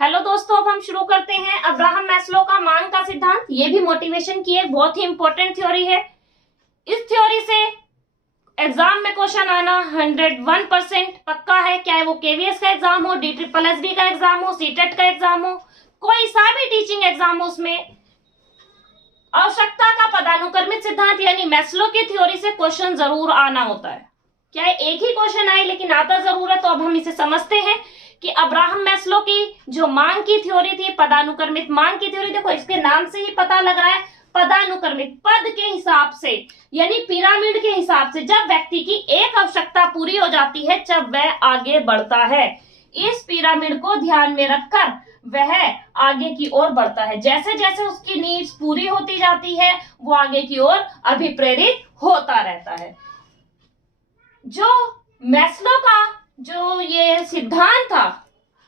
Hello दोस्तों, अब हम शुरू करते हैं अब्राहम मैस्लो का मांग का सिद्धांत। ये भी मोटिवेशन की एक बहुत ही इंपॉर्टेंट थ्योरी है। इस थ्योरी से एग्जाम में क्वेश्चन आना 101% पक्का है। चाहे वो केवीएस का एग्जाम हो, DSSD का एग्जाम हो, सीटेट का एग्जाम हो, कोई सा भी टीचिंग एग्जाम हो, उसमें आवश्यकता का पदानुक्रमित सिद्धांत यानी मैस्लो की थ्योरी से क्वेश्चन जरूर आना होता है। क्या एक ही क्वेश्चन आए लेकिन आता जरूर है। तो अब हम इसे समझते हैं कि अब्राहम मैस्लो की जो मांग की थ्योरी थी, पदानुक्रमित मांग की थ्योरी, देखो इसके नाम से ही पता लग रहा है, पदानुक्रमित, पद के हिसाब से यानी पिरामिड के हिसाब से। जब व्यक्ति की एक आवश्यकता पूरी हो जाती है, जब वह आगे बढ़ता है, इस पिरामिड को ध्यान में रखकर वह आगे की ओर बढ़ता है। जैसे जैसे उसकी नीड्स पूरी होती जाती है, वो आगे की ओर अभिप्रेरित होता रहता है। जो मैस्लो का जो ये सिद्धांत था,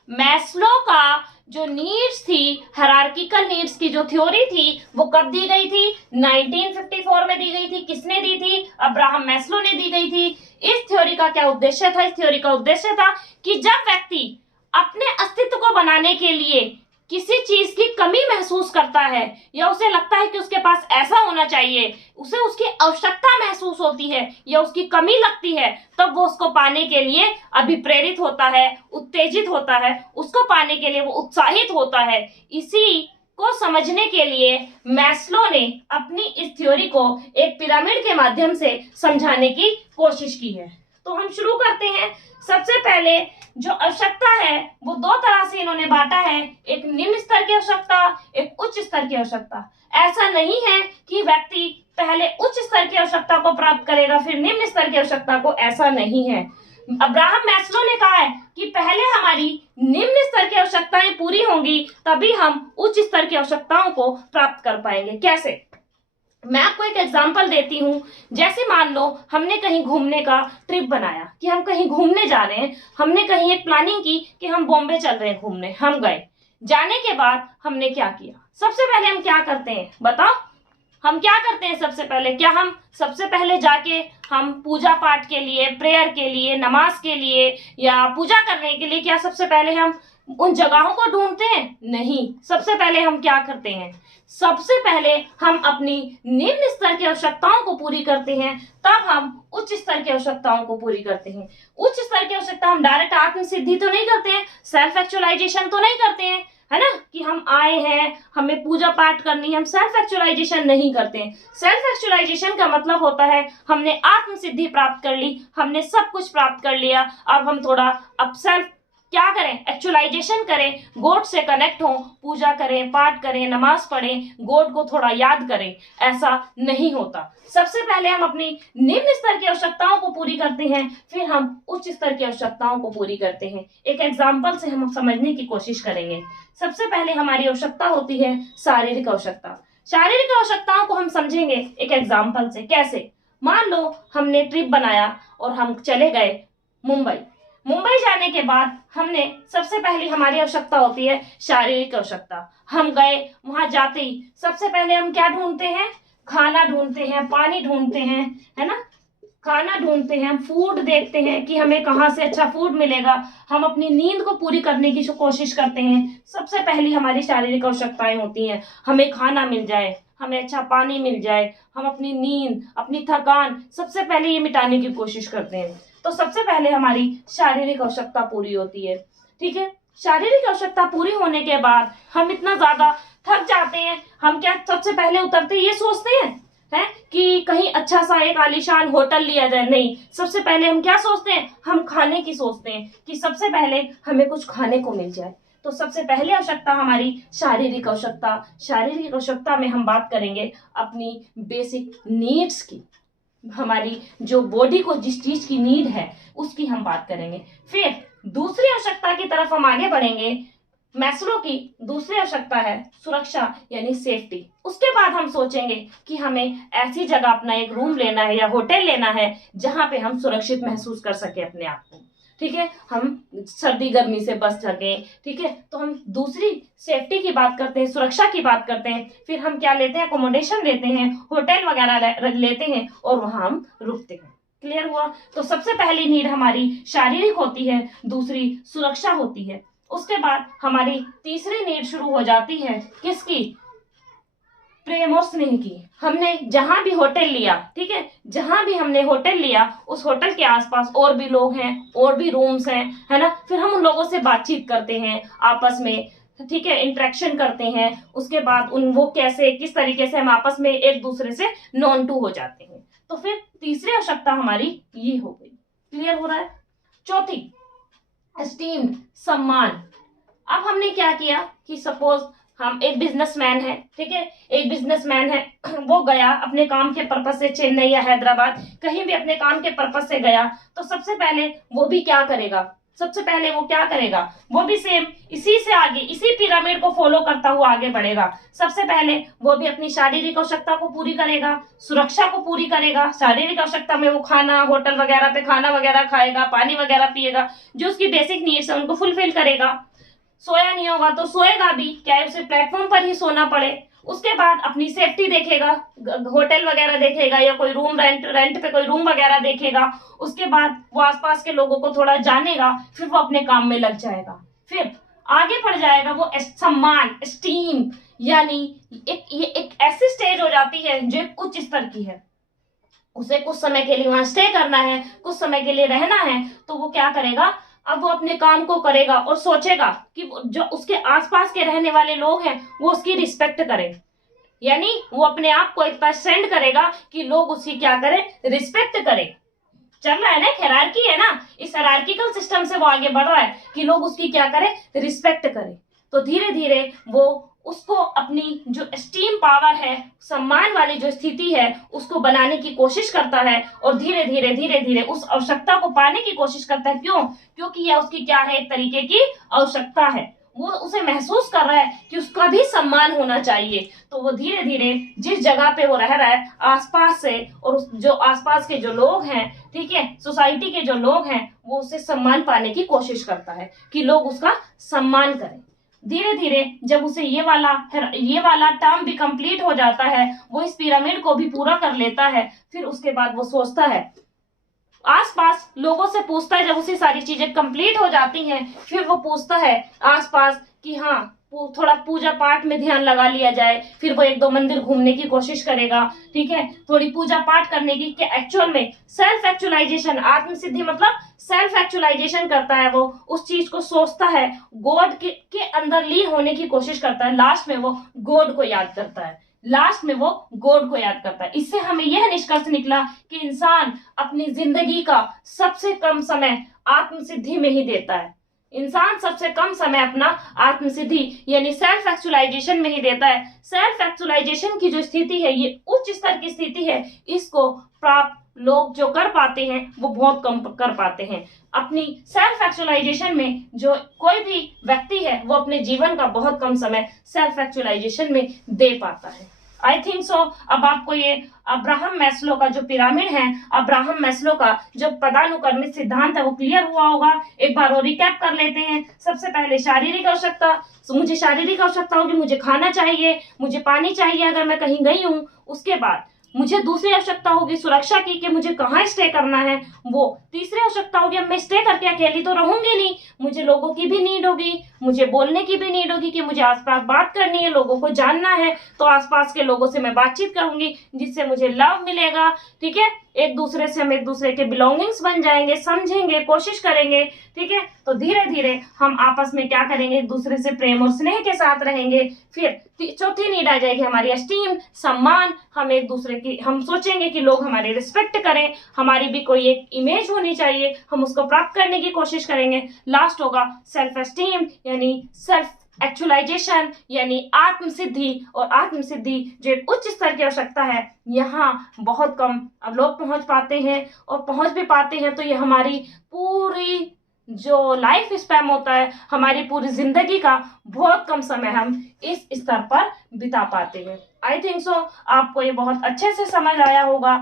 मैस्लो का जो नीड्स थी, हायरार्किकल नीड्स की जो थ्योरी थी, वो कब दी गई थी? 1954 में दी गई थी। किसने दी थी? अब्राहम मैस्लो ने दी गई थी। इस थ्योरी का क्या उद्देश्य था? इस थ्योरी का उद्देश्य था कि जब व्यक्ति अपने अस्तित्व को बनाने के लिए किसी चीज की कमी महसूस करता है या उसे लगता है कि उसके पास ऐसा होना चाहिए, उसे उसकी आवश्यकता महसूस होती है या उसकी कमी लगती है, तब वो उसको पाने के लिए अभिप्रेरित होता है, उत्तेजित होता है, उसको पाने के लिए वो उत्साहित होता है। इसी को समझने के लिए मैस्लो ने अपनी इस थ्योरी को एक पिरामिड के माध्यम से समझाने की कोशिश की है। तो हम शुरू करते हैं। सबसे पहले जो आवश्यकता है वो दो तरह से इन्होंने बांटा है, एक निम्न स्तर की आवश्यकता, एक उच्च स्तर की आवश्यकता। ऐसा नहीं है कि व्यक्ति पहले उच्च स्तर की आवश्यकता को प्राप्त करेगा फिर निम्न स्तर की आवश्यकता को, ऐसा नहीं है। अब्राहम मैस्लो ने कहा है कि पहले हमारी निम्न स्तर की आवश्यकताएं पूरी होंगी, तभी हम उच्च स्तर की आवश्यकताओं को प्राप्त कर पाएंगे। कैसे? मैं आपको एक एग्जांपल देती हूँ। जैसे मान लो हमने कहीं घूमने का ट्रिप बनाया कि हम कहीं घूमने जा रहे हैं, हमने कहीं एक प्लानिंग की कि हम बॉम्बे चल रहे हैं घूमने। हम गए, जाने के बाद हमने क्या किया? सबसे पहले हम क्या करते हैं बताओ? हम क्या करते हैं सबसे पहले? क्या हम सबसे पहले जाके हम पूजा पाठ के लिए, प्रेयर के लिए, नमाज के लिए या पूजा करने के लिए क्या सबसे पहले हम उन जगहों को ढूंढते हैं? नहीं। सबसे पहले हम क्या करते हैं? सबसे पहले हम अपनी निम्न स्तर की आवश्यकताओं को पूरी करते हैं, तब हम उच्च स्तर की आवश्यकताओं को पूरी करते हैं। उच्च स्तर की आवश्यकता हम डायरेक्ट आत्म सिद्धि तो नहीं करते हैं, सेल्फ एक्चुअलाइजेशन तो नहीं करते हैं, है ना, कि हम आए हैं हमें पूजा पाठ करनी है, हम सेल्फ एक्चुअलाइजेशन नहीं करते हैं। सेल्फ एक्चुअलाइजेशन का मतलब होता है हमने आत्म सिद्धि प्राप्त कर ली, हमने सब कुछ प्राप्त कर लिया, अब हम थोड़ा अब सेल्फ क्या करें? एक्चुअलाइजेशन करें, गॉड से कनेक्ट हो, पूजा करें, पाठ करें, नमाज पढ़ें, गॉड को थोड़ा याद करें। ऐसा नहीं होता। सबसे पहले हम अपनी निम्न स्तर की आवश्यकताओं को पूरी करते हैं, फिर हम उच्च स्तर की आवश्यकताओं को पूरी करते हैं। एक एग्जाम्पल से हम समझने की कोशिश करेंगे। सबसे पहले हमारी आवश्यकता होती है शारीरिक आवश्यकता। शारीरिक आवश्यकताओं को हम समझेंगे एक एग्जाम्पल से। कैसे? मान लो हमने ट्रिप बनाया और हम चले गए मुंबई। मुंबई जाने के बाद हमने सबसे पहली हमारी आवश्यकता होती है शारीरिक आवश्यकता। हम गए, वहां जाते ही सबसे पहले हम क्या ढूंढते हैं? खाना ढूंढते हैं, पानी ढूंढते हैं, है ना, खाना ढूंढते हैं, फूड देखते हैं कि हमें कहाँ से अच्छा फूड मिलेगा। हम अपनी नींद को पूरी करने की कोशिश करते हैं। सबसे पहली हमारी शारीरिक आवश्यकताएं होती हैं, हमें खाना मिल जाए, हमें अच्छा पानी मिल जाए, हम अपनी नींद, अपनी थकान सबसे पहले ये मिटाने की कोशिश करते हैं। तो सबसे पहले हमारी शारीरिक आवश्यकता पूरी होती है। ठीक है, शारीरिक आवश्यकता पूरी होने के बाद हम इतना ज्यादा थक जाते हैं, हम क्या सबसे पहले उतरते ये सोचते हैं कि कहीं अच्छा सा एक आलीशान होटल लिया जाए? नहीं। सबसे पहले हम क्या सोचते हैं? हम खाने की सोचते हैं कि सबसे पहले हमें कुछ खाने को मिल जाए। तो सबसे पहले आवश्यकता हमारी शारीरिक आवश्यकता। शारीरिक आवश्यकता में हम बात करेंगे अपनी बेसिक नीड्स की, हमारी जो बॉडी को जिस चीज की नीड है उसकी हम बात करेंगे। फिर दूसरी आवश्यकता की तरफ हम आगे बढ़ेंगे। मैस्लो की दूसरी आवश्यकता है सुरक्षा यानी सेफ्टी। उसके बाद हम सोचेंगे कि हमें ऐसी जगह अपना एक रूम लेना है या होटल लेना है जहां पे हम सुरक्षित महसूस कर सके अपने आप को। ठीक है, हम सर्दी गर्मी से बच सके। ठीक है, तो हम दूसरी सेफ्टी की बात करते हैं, सुरक्षा की बात करते हैं। फिर हम क्या लेते हैं? अकोमोडेशन लेते हैं, होटल वगैरह लेते हैं और वहां हम रुकते हैं। क्लियर हुआ? तो सबसे पहली नीड हमारी शारीरिक होती है, दूसरी सुरक्षा होती है। उसके बाद हमारी तीसरी नीड शुरू हो जाती है, किसकी? प्रेम और स्नेह की। हमने जहां भी होटल लिया, ठीक है, जहां भी हमने होटल लिया उस होटल के आसपास और भी लोग हैं, और भी रूम्स हैं, है ना। फिर हम उन लोगों से बातचीत करते हैं आपस में, ठीक है, इंटरेक्शन करते हैं। उसके बाद वो कैसे, किस तरीके से हम आपस में एक दूसरे से नॉन टू हो जाते हैं। तो फिर तीसरी आवश्यकता हमारी ये हो गई। क्लियर हो रहा है? चौथी, एस्टीम्ड, सम्मान। अब हमने क्या किया कि सपोज हम एक बिजनेसमैन है, ठीक है, एक बिजनेसमैन है, वो गया अपने काम के पर्पज से चेन्नई या हैदराबाद, कहीं भी अपने काम के पर्पज से गया, तो सबसे पहले वो भी क्या करेगा? सबसे पहले वो क्या करेगा? वो भी सेम इसी से आगे, इसी पिरामिड को फॉलो करता हुआ आगे बढ़ेगा। सबसे पहले वो भी अपनी शारीरिक आवश्यकता को पूरी करेगा, सुरक्षा को पूरी करेगा। शारीरिक आवश्यकता में वो खाना, होटल वगैरह पे खाना वगैरह खाएगा, पानी वगैरह पिएगा, जो उसकी बेसिक नीड्स है उनको फुलफिल करेगा। सोया नहीं होगा तो सोएगा भी, चाहे उसे प्लेटफॉर्म पर ही सोना पड़े। उसके बाद अपनी सेफ्टी देखेगा, होटल वगैरह देखेगा या कोई रूम रेंट पे कोई रूम वगैरह देखेगा। उसके बाद वो आसपास के लोगों को थोड़ा जानेगा, फिर वो अपने काम में लग जाएगा, फिर आगे बढ़ जाएगा। वो सम्मान, स्टीम, यानी ये एक ऐसी स्टेज हो जाती है जो उच्च स्तर की है। उसे कुछ समय के लिए वहां स्टे करना है, कुछ समय के लिए रहना है, तो वो क्या करेगा? अब वो अपने काम को करेगा और सोचेगा कि जो उसके आसपास के रहने वाले लोग हैं वो उसकी रिस्पेक्ट करें, यानी वो अपने आप को इतना सेंड करेगा कि लोग उसकी क्या करें? रिस्पेक्ट करें। चल रहा है ना, हायरार्की है ना, इस हायरार्किकल सिस्टम से वो आगे बढ़ रहा है कि लोग उसकी क्या करें? रिस्पेक्ट करें। तो धीरे धीरे वो उसको अपनी जो स्टीम पावर है, सम्मान वाली जो स्थिति है, उसको बनाने की कोशिश करता है और धीरे धीरे उस आवश्यकता को पाने की कोशिश करता है। क्यों? क्योंकि यह उसकी क्या है? एक तरीके की आवश्यकता है। वो उसे महसूस कर रहा है कि उसका भी सम्मान होना चाहिए। तो वो धीरे धीरे जिस जगह पे वो रह रहा है आसपास से, और जो आसपास के जो लोग हैं, ठीक है, सोसाइटी के जो लोग हैं, वो उससे सम्मान पाने की कोशिश करता है कि लोग उसका सम्मान करें। धीरे धीरे जब उसे ये वाला टर्म भी कंप्लीट हो जाता है, वो इस पिरामिड को भी पूरा कर लेता है, फिर उसके बाद वो सोचता है, आसपास लोगों से पूछता है, जब उसे सारी चीजें कंप्लीट हो जाती हैं, फिर वो पूछता है आसपास कि हाँ थोड़ा पूजा पाठ में ध्यान लगा लिया जाए। फिर वो एक दो मंदिर घूमने की कोशिश करेगा, ठीक है, थोड़ी पूजा पाठ करने की, कि एक्चुअल में सेल्फ एक्चुअलाइजेशन, आत्म सिद्धि मतलब सेल्फ एक्चुअलाइजेशन करता है। वो उस चीज को सोचता है, गॉड के अंदर लीन होने की कोशिश करता है। लास्ट में वो गॉड को याद करता है, लास्ट में वो गॉड को याद करता है। इससे हमें यह निष्कर्ष निकला कि इंसान अपनी जिंदगी का सबसे कम समय आत्म सिद्धि में ही देता है। इंसान सबसे कम समय अपना आत्म सिद्धि यानी सेल्फ एक्चुअलाइजेशन में ही देता है। सेल्फ एक्चुअलाइजेशन की जो स्थिति है, ये उच्च स्तर की स्थिति है। इसको प्राप्त लोग जो कर पाते हैं वो बहुत कम कर पाते हैं। अपनी सेल्फ एक्चुअलाइजेशन में जो कोई भी व्यक्ति है वो अपने जीवन का बहुत कम समय सेल्फ एक्चुअलाइजेशन में दे पाता है। आई थिंक सो अब आपको ये अब्राहम मैस्लो का जो पिरामिड है, अब्राहम मैस्लो का जो पदानुक्रमित सिद्धांत है वो क्लियर हुआ होगा। एक बार और रिकैप कर लेते हैं। सबसे पहले शारीरिक आवश्यकता, मुझे शारीरिक आवश्यकता होगी, मुझे खाना चाहिए, मुझे पानी चाहिए अगर मैं कहीं गई हूँ। उसके बाद मुझे दूसरी आवश्यकता होगी सुरक्षा की, कि मुझे कहाँ स्टे करना है वो। तीसरी आवश्यकता होगी, अब मैं स्टे करके अकेली तो रहूंगी नहीं, मुझे लोगों की भी नीड होगी, मुझे बोलने की भी नीड होगी कि मुझे आसपास बात करनी है, लोगों को जानना है, तो आसपास के लोगों से मैं बातचीत करूंगी जिससे मुझे लव मिलेगा, ठीक है, एक दूसरे से हम एक दूसरे के बिलोंगिंग्स बन जाएंगे, समझेंगे, कोशिश करेंगे, ठीक है। तो धीरे धीरे हम आपस में क्या करेंगे, एक दूसरे से प्रेम और स्नेह के साथ रहेंगे। फिर चौथी नीड आ जाएगी हमारी एस्टीम, सम्मान। हम एक दूसरे की, हम सोचेंगे कि लोग हमारी रिस्पेक्ट करें, हमारी भी कोई एक इमेज होनी चाहिए, हम उसको प्राप्त करने की कोशिश करेंगे। लास्ट होगा सेल्फ एस्टीम यानी सेल्फ एक्चुअलाइजेशन यानी आत्म सिद्धि। और आत्म सिद्धि जो एक उच्च स्तर की आवश्यकता है, यहाँ बहुत कम अब लोग पहुंच पाते हैं, और पहुंच भी पाते हैं तो ये हमारी पूरी जो लाइफ स्पैन होता है, हमारी पूरी जिंदगी का बहुत कम समय हम इस स्तर पर बिता पाते हैं। आई थिंक सो आपको ये बहुत अच्छे से समझ आया होगा।